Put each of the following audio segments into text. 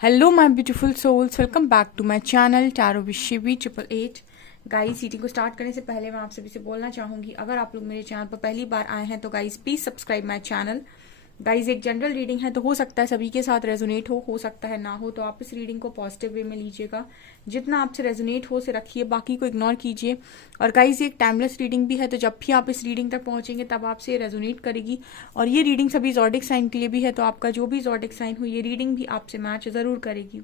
Hello my beautiful souls, welcome back to my channel tarot with Shivi 888। Guys, reading को start करने से पहले मैं आप सभी से बोलना चाहूंगी, अगर आप लोग मेरे चैनल पर पहली बार आए हैं तो guys please subscribe my channel. Guys, एक जनरल रीडिंग है तो हो सकता है सभी के साथ रेजोनेट हो सकता है ना हो, तो आप इस रीडिंग को पॉजिटिव वे में लीजिएगा। जितना आपसे रेजोनेट हो से रखिए, बाकी को इग्नोर कीजिए। और गाइस, ये एक टाइमलेस रीडिंग भी है, तो जब भी आप इस रीडिंग तक पहुंचेंगे तब आपसे रेजोनेट करेगी। और ये रीडिंग सभी ज़ोडिक साइन के लिए भी है, तो आपका जो भी ज़ोडिक साइन हो ये रीडिंग भी आपसे मैच जरूर करेगी।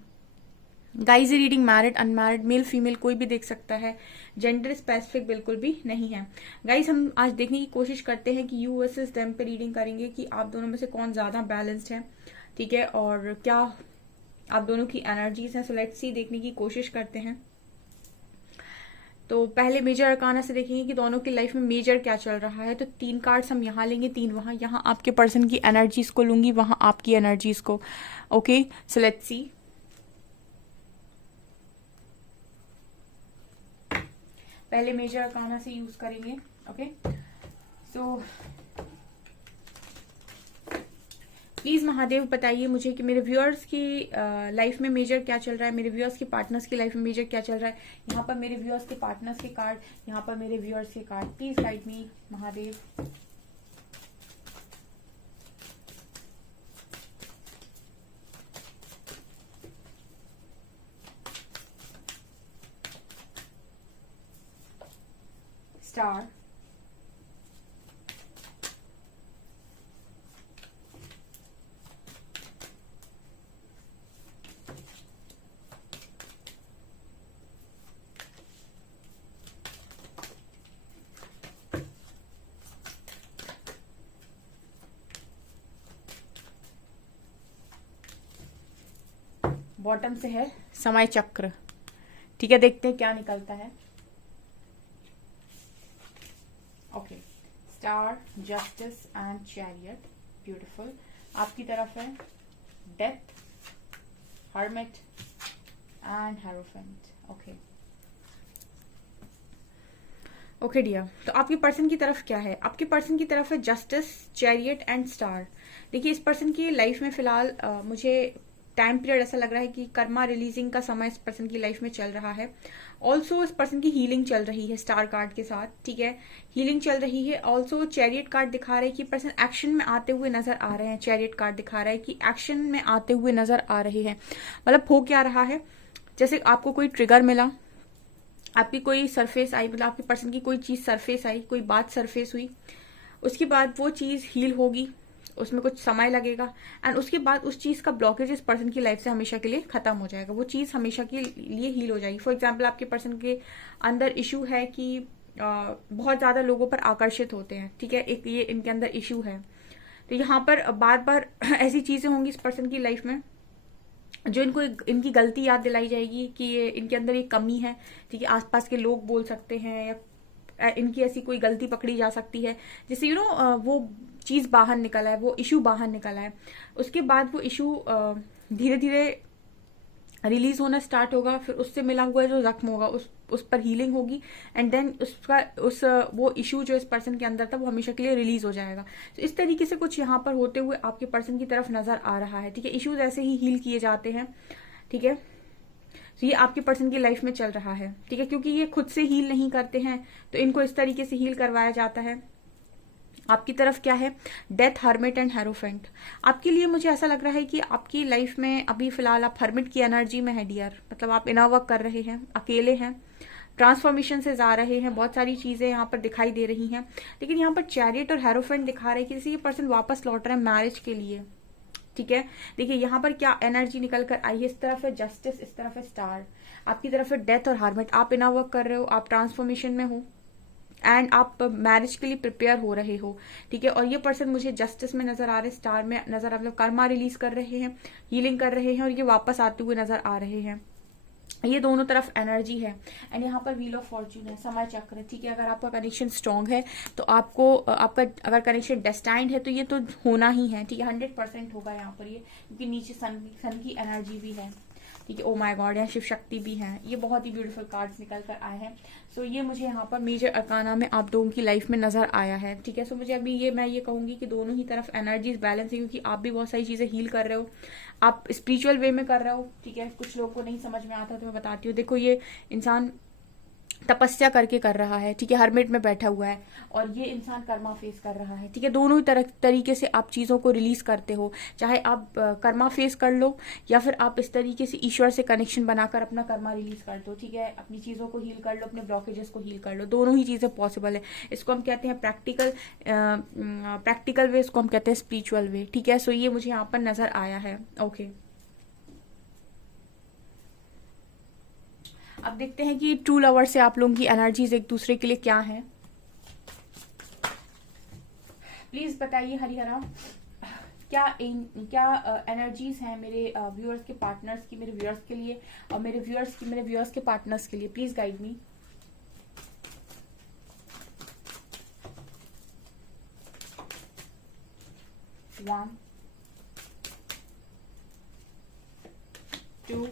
गाइस, ये reading married unmarried male female कोई भी देख सकता है, जेंडर स्पेसिफिक बिल्कुल भी नहीं है। गाइस, हम आज देखने की कोशिश करते हैं कि यू वर्सेस देम पे रीडिंग करेंगे कि आप दोनों में से कौन ज्यादा बैलेंस्ड है, ठीक है, और क्या आप दोनों की एनर्जीज हैं। सो लेट्स सी, देखने की कोशिश करते हैं। तो पहले मेजर अरकाना से देखेंगे कि दोनों की लाइफ में मेजर क्या चल रहा है। तो 3 कार्ड्स हम यहाँ लेंगे, 3 वहां, यहाँ आपके पर्सन की एनर्जीज को लूंगी, वहां आपकी एनर्जीज को। Okay, so let's see. पहले मेजर अरकाना से यूज करेंगे। ओके, सो प्लीज महादेव बताइए मुझे कि मेरे व्यूअर्स की लाइफ में मेजर क्या चल रहा है, मेरे व्यूअर्स के पार्टनर्स की लाइफ में मेजर क्या चल रहा है। यहाँ पर मेरे व्यूअर्स के पार्टनर्स के कार्ड, यहाँ पर मेरे व्यूअर्स के card, please guide me Mahadev. Star, bottom से है समय चक्र। ठीक है, देखते हैं क्या निकलता है। Okay, star, justice and chariot, beautiful. आपकी तरफ है death, hermit and hierophant. Okay okay dear, तो आपके पर्सन की तरफ क्या है? आपके पर्सन की तरफ है जस्टिस, चैरियट एंड स्टार। देखिए, इस पर्सन की लाइफ में फिलहाल मुझे टाइम पीरियड ऐसा लग रहा है कि कर्मा रिलीजिंग का समय इस पर्सन की लाइफ में चल रहा है। ऑल्सो इस पर्सन की हीलिंग चल रही है स्टार कार्ड के साथ, ठीक है, हीलिंग चल रही है। ऑल्सो चैरियट कार्ड दिखा रहे हैं कि पर्सन एक्शन में आते हुए नजर आ रहे हैं। चैरियट कार्ड दिखा रहा है कि एक्शन में आते हुए नजर आ रहे हैं। मतलब हो क्या रहा है, जैसे आपको कोई ट्रिगर मिला, आपकी कोई सरफेस आई, मतलब आपके पर्सन की कोई चीज सरफेस आई, कोई बात सरफेस हुई, उसके बाद वो चीज हील होगी, उसमें कुछ समय लगेगा, एंड उसके बाद उस चीज का ब्लॉकेज इस पर्सन की लाइफ से हमेशा के लिए खत्म हो जाएगा, वो चीज हमेशा के लिए हील हो जाएगी। फॉर एग्जाम्पल, आपके पर्सन के अंदर इशू है कि बहुत ज्यादा लोगों पर आकर्षित होते हैं, ठीक है, एक ये इनके अंदर इशू है। तो यहाँ पर बार बार ऐसी चीजें होंगी इस पर्सन की लाइफ में जो इनको इनकी गलती याद दिलाई जाएगी कि ये इनके अंदर एक कमी है, ठीक है, आसपास के लोग बोल सकते हैं, या इनकी ऐसी कोई गलती पकड़ी जा सकती है जिससे वो चीज बाहर निकला है, वो इशू बाहर निकला है। उसके बाद वो इशू धीरे धीरे रिलीज होना स्टार्ट होगा, फिर उससे मिला हुआ जो जख्म होगा उस पर हीलिंग होगी, एंड देन उसका वो इशू जो इस पर्सन के अंदर था वो हमेशा के लिए रिलीज हो जाएगा। तो इस तरीके से कुछ यहाँ पर होते हुए आपके पर्सन की तरफ नजर आ रहा है, ठीक है। इश्यूज ऐसे ही हील किए जाते हैं, ठीक है। तो ये आपके पर्सन की लाइफ में चल रहा है, ठीक है, क्योंकि ये खुद से हील नहीं करते हैं तो इनको इस तरीके से हील करवाया जाता है। आपकी तरफ क्या है? Death, hermit and hierophant. आपके लिए मुझे ऐसा लग रहा है कि आपकी लाइफ में अभी फिलहाल आप हर्मिट की एनर्जी में है डियर, मतलब आप इनर वर्क कर रहे हैं, अकेले हैं, ट्रांसफॉर्मेशन से जा रहे हैं, बहुत सारी चीजें यहाँ पर दिखाई दे रही हैं। लेकिन यहाँ पर चैरियट और हेरोफेंट दिखा रहे हैं कि ये पर्सन वापस लौट रहे हैं मैरिज के लिए, ठीक है। देखिए यहाँ पर क्या एनर्जी निकल कर आई है, इस तरफ है जस्टिस, इस तरफ है स्टार, आपकी तरफ है डेथ और हार्मिट। आप इनर वर्क कर रहे हो, आप ट्रांसफॉर्मेशन में हो, एंड आप मैरिज के लिए प्रिपेयर हो रहे हो, ठीक है। और ये पर्सन मुझे जस्टिस में नजर आ रहे हैं, स्टार में नजर आ, मतलब कर्मा रिलीज कर रहे हैं, हीलिंग कर रहे हैं, और ये वापस आते हुए नजर आ रहे हैं। ये दोनों तरफ एनर्जी है, एंड यहाँ पर व्हील ऑफ फॉर्च्यून है, समय चक्र, ठीक है। अगर आपका कनेक्शन स्ट्रांग है तो आपको आपका अगर कनेक्शन डेस्टाइंड है तो ये तो होना ही है, ठीक है, 100% होगा यहाँ पर ये, क्योंकि नीचे सन की एनर्जी भी है। ठीक है। ओ माय गॉड, यहाँ शिव शक्ति भी है। ये बहुत ही ब्यूटीफुल कार्ड्स निकल कर आए हैं। सो ये मुझे यहाँ पर मेजर अरकाना में आप लोगों की लाइफ में नजर आया है। ठीक है। सो मुझे अभी मैं ये कहूंगी कि दोनों ही तरफ एनर्जीज बैलेंस है, क्योंकि आप भी बहुत सारी चीजें हील कर रहे हो, आप स्पिरिचुअल वे में कर रहे हो। ठीक है। कुछ लोगों को नहीं समझ में आता तो मैं बताती हूँ। देखो, ये इंसान तपस्या करके कर रहा है, ठीक है, हरमिट में बैठा हुआ है, और ये इंसान कर्मा फेस कर रहा है। ठीक है। दोनों ही तरीके से आप चीजों को रिलीज करते हो, चाहे आप कर्मा फेस कर लो या फिर आप इस तरीके से ईश्वर से कनेक्शन बनाकर अपना कर्मा रिलीज कर दो। ठीक है। अपनी चीजों को हील कर लो, अपने ब्लॉकेजेस को हील कर लो। दोनों ही चीजें पॉसिबल है। इसको हम कहते हैं प्रैक्टिकल वे, इसको हम कहते हैं स्पिरिचुअल वे। ठीक है। सो ये मुझे यहाँ पर नजर आया है। ओके। अब देखते हैं कि ट्रू लवर से आप लोगों की एनर्जीज एक दूसरे के लिए क्या है। प्लीज बताइए हरिहरा, क्या एनर्जीज हैं मेरे व्यूअर्स के पार्टनर्स की, मेरे व्यूअर्स के लिए, और मेरे व्यूअर्स के पार्टनर्स के लिए। Please guide me. One, two,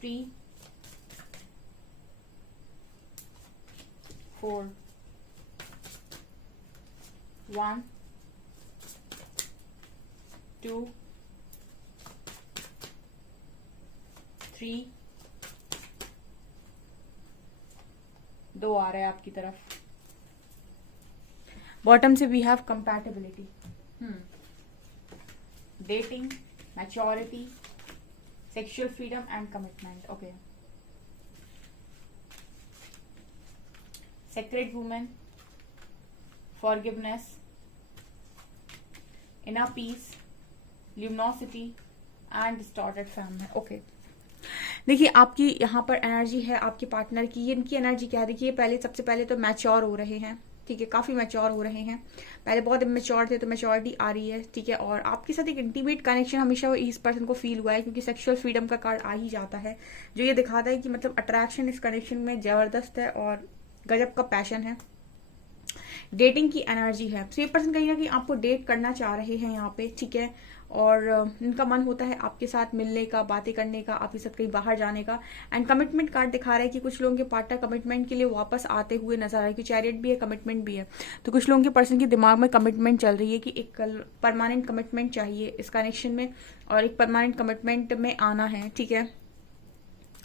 3, 4, 1, 2, 3, 2 आ रहा है आपकी तरफ। बॉटम से we have compatibility, dating, maturity, sexual freedom and commitment. Okay. Sacred woman, forgiveness, inner peace, luminosity and distorted femme. Okay. देखिए, आपकी यहाँ पर एनर्जी है आपके पार्टनर की। ये इनकी एनर्जी क्या है, देखिए पहले, सबसे पहले तो मैच्योर हो रहे हैं। ठीक है। काफी मैच्योर हो रहे हैं। पहले बहुत इमेच्योर थे, तो मैच्योरिटी आ रही है। ठीक है। और आपके साथ एक इंटीमेट कनेक्शन हमेशा इस पर्सन को फील हुआ है, क्योंकि सेक्सुअल फ्रीडम का कार्ड आ ही जाता है, जो ये दिखाता है कि मतलब अट्रैक्शन इस कनेक्शन में जबरदस्त है और गजब का पैशन है। डेटिंग की एनर्जी है, तो ये पर्सन कहीं ना कहीं आपको डेट करना चाह रहे हैं यहाँ पे। ठीक है। और इनका मन होता है आपके साथ मिलने का, बातें करने का, आपके साथ कहीं बाहर जाने का। एंड कमिटमेंट कार्ड दिखा रहा है कि कुछ लोगों के पार्टनर कमिटमेंट के लिए वापस आते हुए नजर आ रहा है, कि चैरियट भी है, कमिटमेंट भी है। तो कुछ लोगों के पर्सन के दिमाग में कमिटमेंट चल रही है कि एक परमानेंट कमिटमेंट चाहिए इस कनेक्शन में, और एक परमानेंट कमिटमेंट में आना है। ठीक है।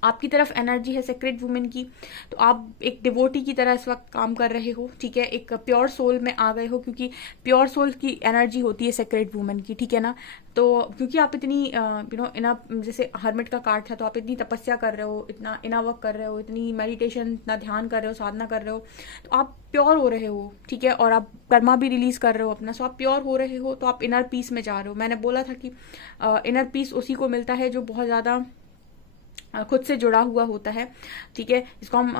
आपकी तरफ एनर्जी है सेक्रेट वुमेन की, तो आप एक डिवोटी की तरह इस वक्त काम कर रहे हो। ठीक है। एक प्योर सोल में आ गए हो, क्योंकि प्योर सोल की एनर्जी होती है सेक्रेट वुमेन की। ठीक है ना। तो क्योंकि आप इतनी इना, जैसे हर्मिट का कार्ड था, तो आप इतनी तपस्या कर रहे हो, इतना इना वर्क कर रहे हो, इतनी मेडिटेशन, इतना ध्यान कर रहे हो, साधना कर रहे हो, तो आप प्योर हो रहे हो। ठीक है। और आप कर्मा भी रिलीज कर रहे हो अपना, सो आप प्योर हो रहे हो, तो आप इनर पीस में जा रहे हो। मैंने बोला था कि इनर पीस उसी को मिलता है जो बहुत ज्यादा खुद से जुड़ा हुआ होता है। ठीक है। इसको हम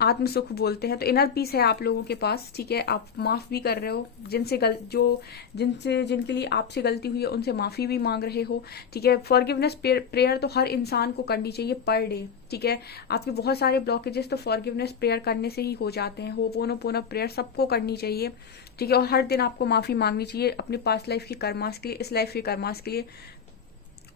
आत्म सुख बोलते हैं। तो इनर पीस है आप लोगों के पास। ठीक है। आप माफ भी कर रहे हो, जिनके लिए आपसे गलती हुई है उनसे माफी भी मांग रहे हो। ठीक है। फॉरगिवनेस प्रेयर तो हर इंसान को करनी चाहिए पर डे। ठीक है। आपके बहुत सारे ब्लॉकेजेस तो फॉरगिवनेस प्रेयर करने से ही हो जाते हैं। होपोनोपोनो प्रेयर सबको करनी चाहिए। ठीक है। और हर दिन आपको माफी मांगनी चाहिए अपने पास्ट लाइफ की कर्मास के लिए, इस लाइफ की कर्मास के लिए।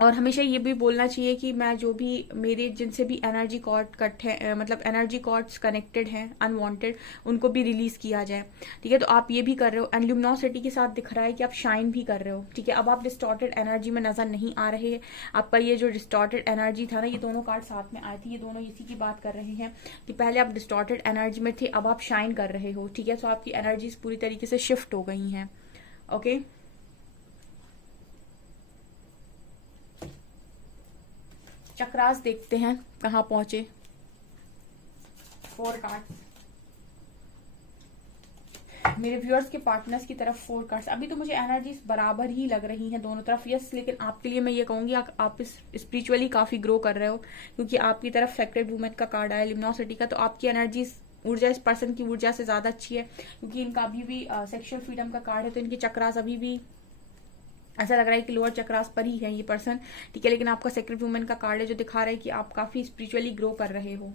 और हमेशा ये भी बोलना चाहिए कि मैं जो भी मेरे जिनसे भी एनर्जी कॉर्ड कट है, मतलब एनर्जी कॉर्ड्स कनेक्टेड हैं अनवांटेड, उनको भी रिलीज किया जाए। ठीक है। तो आप ये भी कर रहे हो। एंड ल्यूमिनोसिटी के साथ दिख रहा है कि आप शाइन भी कर रहे हो। ठीक है। अब आप डिस्टॉर्टेड एनर्जी में नजर नहीं आ रहे हैं। आपका ये जो डिस्टॉर्टेड एनर्जी था ना, ये दोनों कार्ड साथ में आए थे, ये दोनों इसी की बात कर रहे हैं कि पहले आप डिस्टॉर्टेड एनर्जी में थे, अब आप शाइन कर रहे हो। ठीक है। तो आपकी एनर्जीज पूरी तरीके से शिफ्ट हो गई हैं। ओके। चक्रास देखते हैं कहाँ पहुंचे। 4 कार्ड्स मेरे व्यूअर्स के पार्टनर्स की तरफ। 4 कार्ड्स। अभी तो मुझे एनर्जीज बराबर ही लग रही हैं दोनों तरफ। यस, लेकिन आपके लिए मैं ये कहूंगी आप स्पिरिचुअली काफी ग्रो कर रहे हो, क्योंकि आपकी तरफ सेक्रेड वुमेन का कार्ड आया, लिमिनोसिटी का। तो आपकी एनर्जीज, ऊर्जा इस पर्सन की ऊर्जा से ज्यादा अच्छी है, क्योंकि इनका अभी भी सेक्सुअल फ्रीडम का कार्ड है। तो इनके चक्रास अभी भी ऐसा लग रहा है कि लोअर चक्रास पर ही है ये पर्सन। ठीक है। लेकिन आपका सेक्रेट वुमेन का कार्ड है, जो दिखा रहा है कि आप काफी स्पिरिचुअली ग्रो कर रहे हो।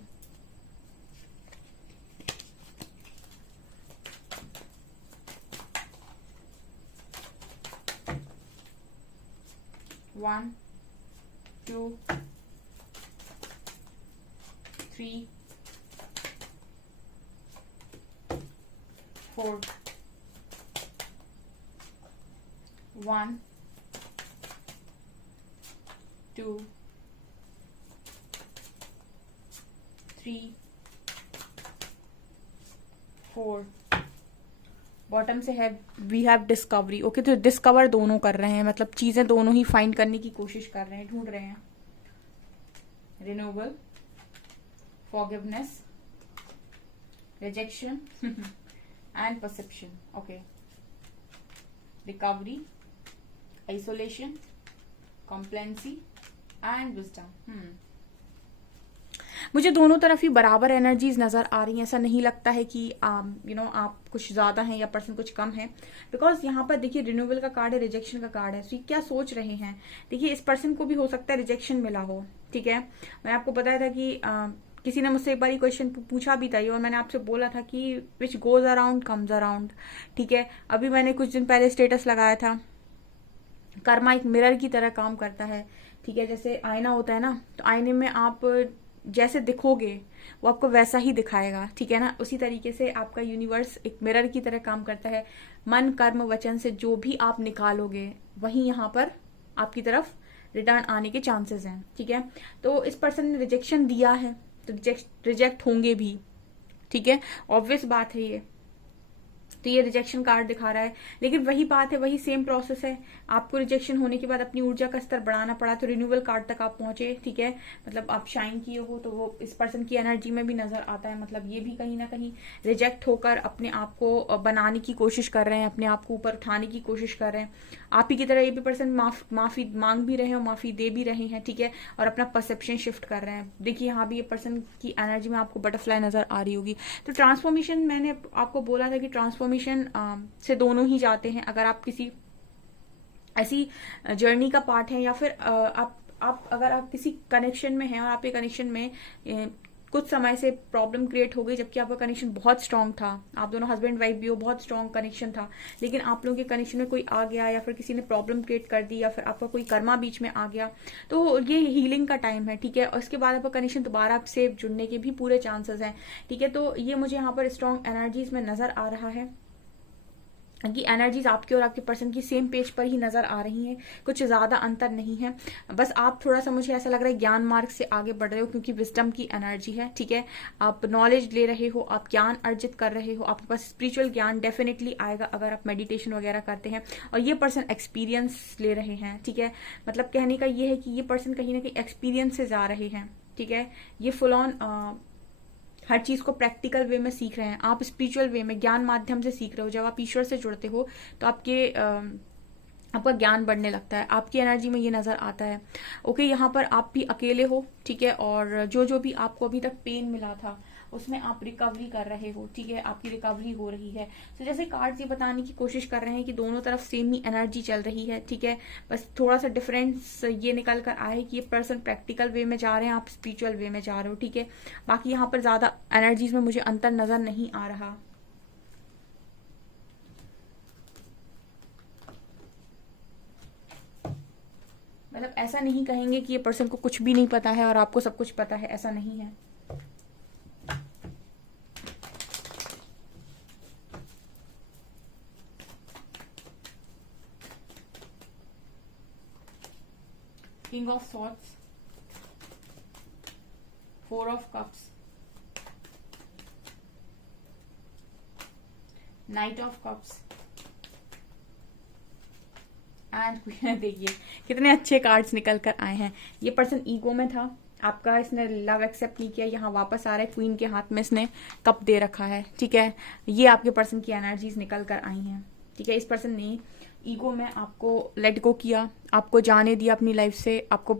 1 2 3 4 1 2 3 4। बॉटम से है वी हैव डिस्कवरी। ओके, तो डिस्कवर दोनों कर रहे हैं, मतलब चीजें दोनों ही फाइंड करने की कोशिश कर रहे हैं, ढूंढ रहे हैं। Renewal, forgiveness, rejection and perception. Okay, recovery, isolation, complacency and wisdom. मुझे दोनों तरफ ही बराबर एनर्जीज नजर आ रही हैं। ऐसा नहीं लगता है कि आप कुछ ज्यादा हैं या पर्सन कुछ कम है, बिकॉज यहाँ पर देखिए रिन्यूअल का कार्ड है, रिजेक्शन का कार्ड है। तो ये क्या सोच रहे हैं, देखिए इस पर्सन को भी हो सकता है रिजेक्शन मिला हो। ठीक है, मैं आपको बताया था कि किसी ने मुझसे एक बार क्वेश्चन पूछा भी था और मैंने आपसे बोला था कि which goes around comes around. ठीक है, अभी मैंने कुछ दिन पहले स्टेटस लगाया था, कर्मा एक मिरर की तरह काम करता है। ठीक है, जैसे आईना होता है ना, तो आईने में आप जैसे दिखोगे वो आपको वैसा ही दिखाएगा। ठीक है ना, उसी तरीके से आपका यूनिवर्स एक मिरर की तरह काम करता है। मन, कर्म, वचन से जो भी आप निकालोगे वही यहाँ पर आपकी तरफ रिटर्न आने के चांसेस हैं। ठीक है, तो इस पर्सन ने रिजेक्शन दिया है तो रिजेक्ट होंगे भी। ठीक है, ऑब्वियस बात है ये। तो ये रिजेक्शन कार्ड दिखा रहा है, लेकिन वही बात है, वही सेम प्रोसेस है। आपको रिजेक्शन होने के बाद अपनी ऊर्जा का स्तर बढ़ाना पड़ा, तो रिन्यूअल कार्ड तक आप पहुंचे। ठीक है, मतलब आप शाइन किए हो, तो वो इस पर्सन की एनर्जी में भी नजर आता है। मतलब ये भी कहीं ना कहीं रिजेक्ट होकर अपने आप को बनाने की कोशिश कर रहे हैं, अपने आप को ऊपर उठाने की कोशिश कर रहे हैं। आप ही की तरह ये भी पर्सन माफी मांग भी रहे हैं और माफी दे भी रहे हैं। ठीक है, और अपना परसेप्शन शिफ्ट कर रहे हैं। देखिए यहाँ भी ये पर्सन की एनर्जी में आपको बटरफ्लाई नजर आ रही होगी। तो ट्रांसफॉर्मेशन, मैंने आपको बोला था कि ट्रांसफॉर्मेशन से दोनों ही जाते हैं। अगर आप किसी ऐसी जर्नी का पार्ट है, या फिर अगर आप किसी कनेक्शन में हैं और आपके कनेक्शन में कुछ समय से प्रॉब्लम क्रिएट हो गई, जबकि आपका कनेक्शन बहुत स्ट्रांग था, आप दोनों हस्बैंड वाइफ भी हो, बहुत स्ट्रांग कनेक्शन था, लेकिन आप लोगों के कनेक्शन में कोई आ गया या फिर किसी ने प्रॉब्लम क्रिएट कर दी या फिर आपका कोई कर्मा बीच में आ गया, तो ये हीलिंग का टाइम है। ठीक है, और उसके बाद आपका कनेक्शन दोबारा से जुड़ने के भी पूरे चांसेस हैं। ठीक है, तो ये मुझे यहाँ पर स्ट्रांग एनर्जीज में नजर आ रहा है कि एनर्जीज आपके और आपके पर्सन की सेम पेज पर ही नजर आ रही हैं, कुछ ज्यादा अंतर नहीं है। बस आप थोड़ा सा, मुझे ऐसा लग रहा है, ज्ञान मार्ग से आगे बढ़ रहे हो, क्योंकि विजडम की एनर्जी है। ठीक है, आप नॉलेज ले रहे हो, आप ज्ञान अर्जित कर रहे हो, आपके पास स्पिरिचुअल ज्ञान डेफिनेटली आएगा अगर आप मेडिटेशन वगैरह करते हैं। और ये पर्सन एक्सपीरियंस ले रहे हैं। ठीक है, मतलब कहने का ये है कि ये पर्सन कहीं ना कहीं एक्सपीरियंस से जा रहे हैं। ठीक है, ये फुल ऑन हर चीज को प्रैक्टिकल वे में सीख रहे हैं, आप स्पिरिचुअल वे में ज्ञान माध्यम से सीख रहे हो। जब आप ईश्वर से जुड़ते हो तो आपका ज्ञान बढ़ने लगता है, आपकी एनर्जी में ये नजर आता है। ओके, यहाँ पर आप भी अकेले हो। ठीक है, और जो भी आपको अभी तक पेन मिला था उसमें आप रिकवरी कर रहे हो। ठीक है, आपकी रिकवरी हो रही है। तो जैसे कार्ड्स ये बताने की कोशिश कर रहे हैं कि दोनों तरफ सेम ही एनर्जी चल रही है। ठीक है, बस थोड़ा सा डिफरेंस ये निकल कर आए कि ये पर्सन प्रैक्टिकल वे में जा रहे हैं, आप स्पिरिचुअल वे में जा रहे हो। ठीक है, बाकी यहाँ पर ज्यादा एनर्जीज में मुझे अंतर नजर नहीं आ रहा। मतलब ऐसा नहीं कहेंगे कि ये पर्सन को कुछ भी नहीं पता है और आपको सब कुछ पता है, ऐसा नहीं है। King of Swords, Four of Cups, Knight of Cups and देखिए कितने अच्छे कार्ड्स निकल कर आए हैं। ये पर्सन ईगो में था आपका, इसने लव एक्सेप्ट नहीं किया, यहाँ वापस आ रहा है, क्वीन के हाथ में इसने कप दे रखा है। ठीक है, ये आपके पर्सन की एनर्जीज निकल कर आई हैं। ठीक है, इस पर्सन ने ईगो में आपको लेट गो किया, आपको जाने दिया अपनी लाइफ से, आपको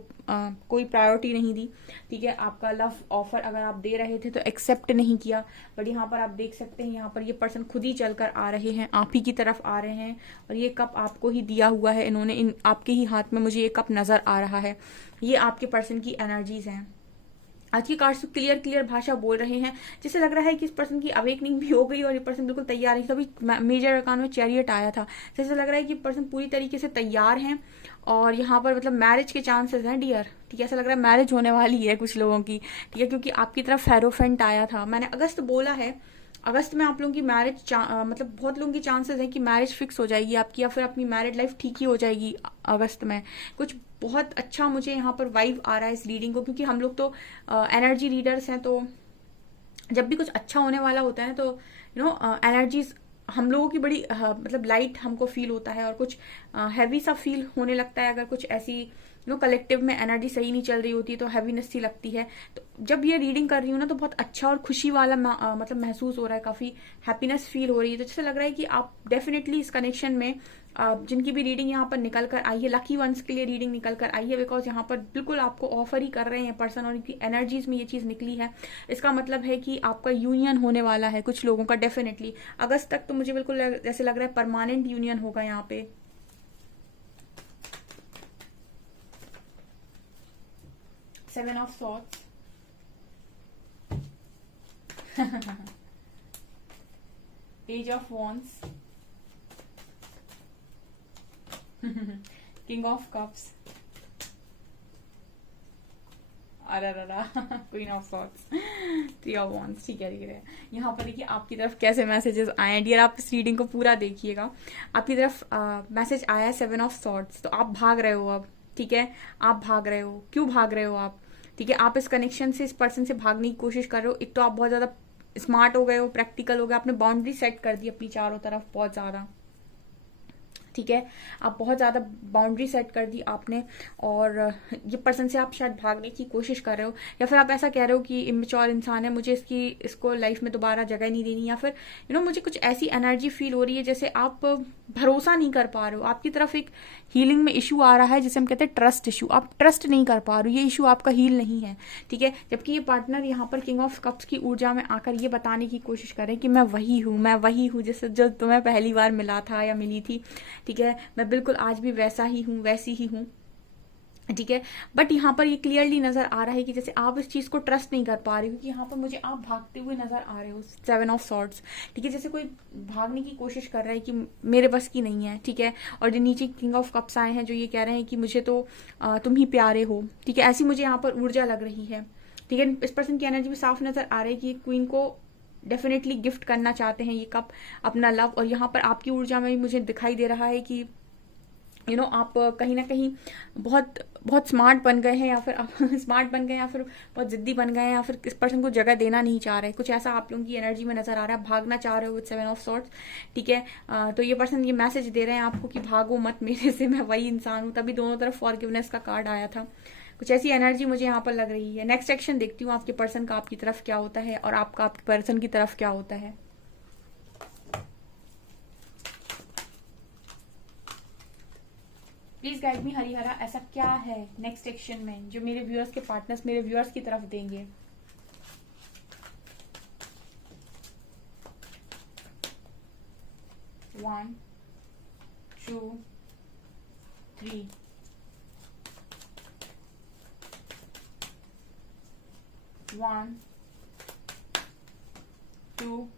कोई प्रायोरिटी नहीं दी। ठीक है, आपका लव ऑफर अगर आप दे रहे थे तो एक्सेप्ट नहीं किया। बट यहाँ पर आप देख सकते हैं, यहाँ पर ये पर्सन खुद ही चलकर आ रहे हैं, आप ही की तरफ आ रहे हैं, और ये कप आपको ही दिया हुआ है इन्होंने, आपके ही हाथ में मुझे ये कप नजर आ रहा है। ये आपके पर्सन की एनर्जीज हैं। आज की कार्ड्स क्लियर क्लियर भाषा बोल रहे हैं, जिससे लग रहा है कि इस पर्सन की अवेकनिंग भी हो गई और ये पर्सन बिल्कुल तैयार है। तभी मेजर अरकान में चैरियट आया था, जैसे लग रहा है कि पर्सन पूरी तरीके से तैयार हैं और यहाँ पर मतलब मैरिज के चांसेस हैं डियर। ठीक है, ऐसा लग रहा है मैरिज होने वाली है कुछ लोगों की। ठीक है, क्योंकि आपकी तरफ हेरोफेंट आया था, मैंने अगस्त बोला है, अगस्त में आप लोगों की मैरिज मतलब बहुत लोगों की चांसेस है कि मैरिज फिक्स हो जाएगी आपकी, या फिर अपनी मैरिड लाइफ ठीक ही हो जाएगी अगस्त में। कुछ बहुत अच्छा मुझे यहाँ पर वाइब आ रहा है इस रीडिंग को, क्योंकि हम लोग तो एनर्जी रीडर्स हैं, तो जब भी कुछ अच्छा होने वाला होता है तो एनर्जीज हम लोगों की बड़ी मतलब लाइट हमको फील होता है, और कुछ हैवी सा फील होने लगता है अगर कुछ ऐसी कलेक्टिव में एनर्जी सही नहीं चल रही होती तो हैवीनेस सी लगती है। तो जब ये रीडिंग कर रही हूँ ना तो बहुत अच्छा और खुशी वाला मतलब महसूस हो रहा है, काफी हैप्पीनेस फील हो रही है। तो जैसे लग रहा है कि आप डेफिनेटली इस कनेक्शन में जिनकी भी रीडिंग यहाँ पर निकल कर आई है, लकी वंस के लिए रीडिंग निकल कर आई है, बिकॉज यहाँ पर बिल्कुल आपको ऑफर ही कर रहे हैं पर्सन, और इनकी एनर्जीज में ये चीज निकली है। इसका मतलब है कि आपका यूनियन होने वाला है कुछ लोगों का डेफिनेटली अगस्त तक। तो मुझे बिल्कुल जैसे लग रहा है परमानेंट यूनियन होगा यहाँ पे। Seven of swords, page of wands, king of cups, अरे queen of swords, three of wands. ठीक है, ठीक है, यहाँ पर देखिए आपकी तरफ कैसे मैसेजेस आए हैं डियर, आप इस रीडिंग को पूरा देखिएगा। आपकी तरफ मैसेज आया है सेवन ऑफ सॉर्ड्स, तो आप भाग रहे हो अब। ठीक है, आप भाग रहे हो, क्यों भाग रहे हो आप? ठीक है, आप इस कनेक्शन से, इस पर्सन से भागने की कोशिश कर रहे हो। एक तो आप बहुत ज्यादा स्मार्ट हो गए हो, प्रैक्टिकल हो गए, आपने बाउंड्री सेट कर दी अपनी चारों तरफ बहुत ज्यादा। ठीक है, आप बहुत ज्यादा बाउंड्री सेट कर दी आपने, और ये पर्सन से आप शायद भागने की कोशिश कर रहे हो, या फिर आप ऐसा कह रहे हो कि इमेच्योर इंसान है, मुझे इसको लाइफ में दोबारा जगह नहीं देनी, या फिर मुझे कुछ ऐसी एनर्जी फील हो रही है जैसे आप भरोसा नहीं कर पा रहे हो। आपकी तरफ एक हीलिंग में इशू आ रहा है जिसे हम कहते हैं ट्रस्ट इशू, आप ट्रस्ट नहीं कर पा रहे हो, ये इशू आपका हील नहीं है। ठीक है, जबकि ये पार्टनर यहाँ पर किंग ऑफ कप्स की ऊर्जा में आकर ये बताने की कोशिश कर रहे हैं कि मैं वही हूँ जैसे जो तुम्हें पहली बार मिला था या मिली थी। ठीक है, मैं बिल्कुल आज भी वैसा ही हूँ, वैसी ही हूँ। ठीक है, बट यहाँ पर ये क्लियरली नजर आ रहा है कि जैसे आप इस चीज को ट्रस्ट नहीं कर पा रहे, क्योंकि यहाँ पर मुझे आप भागते हुए नजर आ रहे हो, सेवन ऑफ सॉर्ड्स। ठीक है, जैसे कोई भागने की कोशिश कर रहा है कि मेरे बस की नहीं है। ठीक है, और जो नीचे किंग ऑफ कप्स आए हैं जो ये कह रहे हैं कि मुझे तो तुम ही प्यारे हो। ठीक है, ऐसी मुझे यहाँ पर ऊर्जा लग रही है। ठीक है, इस पर्सन की एनर्जी में साफ नजर आ रही है कि क्वीन को डेफिनेटली गिफ्ट करना चाहते हैं ये कप, अपना लव। और यहाँ पर आपकी ऊर्जा में भी मुझे दिखाई दे रहा है कि आप कहीं ना कहीं बहुत बहुत स्मार्ट बन गए हैं, या फिर स्मार्ट बन गए हैं, या फिर बहुत जिद्दी बन गए हैं, या फिर इस पर्सन को जगह देना नहीं चाह रहे, कुछ ऐसा आप लोगों की एनर्जी में नजर आ रहा है। भागना चाह रहे हो विद सेवन ऑफ सॉर्ड्स। ठीक है, तो ये पर्सन ये मैसेज दे रहे हैं आपको कि भागो मत मेरे से, मैं वही इंसान हूँ। तभी दोनों तरफ फॉरगिवनेस का कार्ड आया था, कुछ ऐसी एनर्जी मुझे यहाँ पर लग रही है। नेक्स्ट एक्शन देखती हूँ आपके पर्सन का आपकी तरफ क्या होता है, और आपका आपके पर्सन की तरफ क्या होता है। प्लीज गाइड मी हरिहरा, ऐसा क्या है नेक्स्ट एक्शन में जो मेरे व्यूअर्स के पार्टनर्स मेरे व्यूअर्स की तरफ देंगे। One, two, three, one, two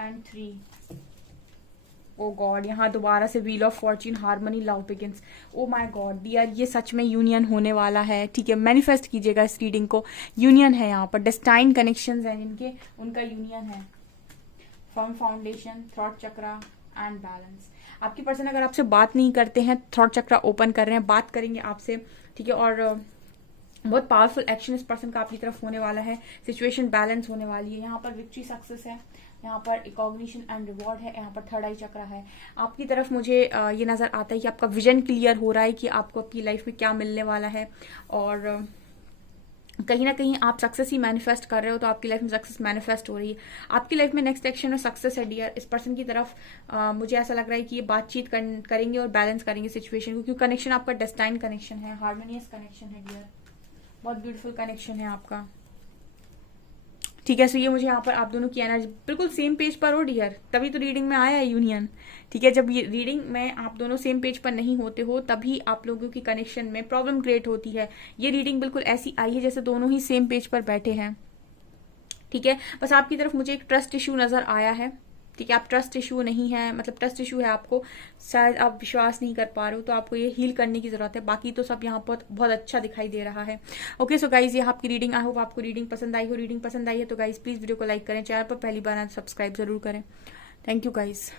and three. Oh god, यहाँ दोबारा से wheel of fortune, harmony, love begins. Oh my god dear, ये सच में यूनियन होने वाला है। ठीक है, मैनिफेस्ट कीजिएगा इस रीडिंग को। यूनियन है यहाँ पर, डेस्टाइन कनेक्शंस हैं जिनके, उनका यूनियन है। Firm foundation, throat chakra and balance. आपकी पर्सन अगर आपसे बात नहीं करते हैं, थ्रॉट चक्रा ओपन कर रहे हैं, बात करेंगे आपसे। ठीक है, और बहुत पावरफुल एक्शन इस पर्सन का आपकी तरफ होने वाला है। सिचुएशन बैलेंस होने वाली है। यहाँ पर विक्ट्री सक्सेस है, यहाँ पर रिकॉग्निशन एंड रिवॉर्ड है, यहाँ पर थर्ड आई चक्र है। आपकी तरफ मुझे ये नजर आता है कि आपका विजन क्लियर हो रहा है कि आपको आपकी लाइफ में क्या मिलने वाला है, और कहीं ना कहीं आप सक्सेस ही मैनिफेस्ट कर रहे हो, तो आपकी लाइफ में सक्सेस मैनिफेस्ट हो रही है। आपकी लाइफ में नेक्स्ट एक्शन में सक्सेस है डियर। इस पर्सन की तरफ मुझे ऐसा लग रहा है कि ये बातचीत करेंगे और बैलेंस करेंगे सिचुएशन को, क्योंकि कनेक्शन आपका डेस्टाइन कनेक्शन है, हार्मोनियस कनेक्शन है डियर, बहुत ब्यूटीफुल कनेक्शन है आपका। ठीक है, सो ये मुझे यहाँ पर आप दोनों की एनर्जी बिल्कुल सेम पेज पर हो डियर, तभी तो रीडिंग में आया है यूनियन। ठीक है, जब ये रीडिंग में आप दोनों सेम पेज पर नहीं होते हो तभी आप लोगों की कनेक्शन में प्रॉब्लम क्रिएट होती है। ये रीडिंग बिल्कुल ऐसी आई है जैसे दोनों ही सेम पेज पर बैठे हैं। ठीक है, बस आपकी तरफ मुझे एक ट्रस्ट इशू नजर आया है। ठीक है, आप ट्रस्ट इशू नहीं है, मतलब ट्रस्ट इशू है आपको, शायद आप विश्वास नहीं कर पा रहे हो, तो आपको ये हील करने की जरूरत है। बाकी तो सब यहाँ पर बहुत अच्छा दिखाई दे रहा है। ओके, सो गाइज ये आपकी रीडिंग, आई होप आपको रीडिंग पसंद आई हो। रीडिंग पसंद आई है तो गाइज प्लीज वीडियो को लाइक करें, चैनल पर पहली बार सब्सक्राइब जरूर करें। Thank you guys.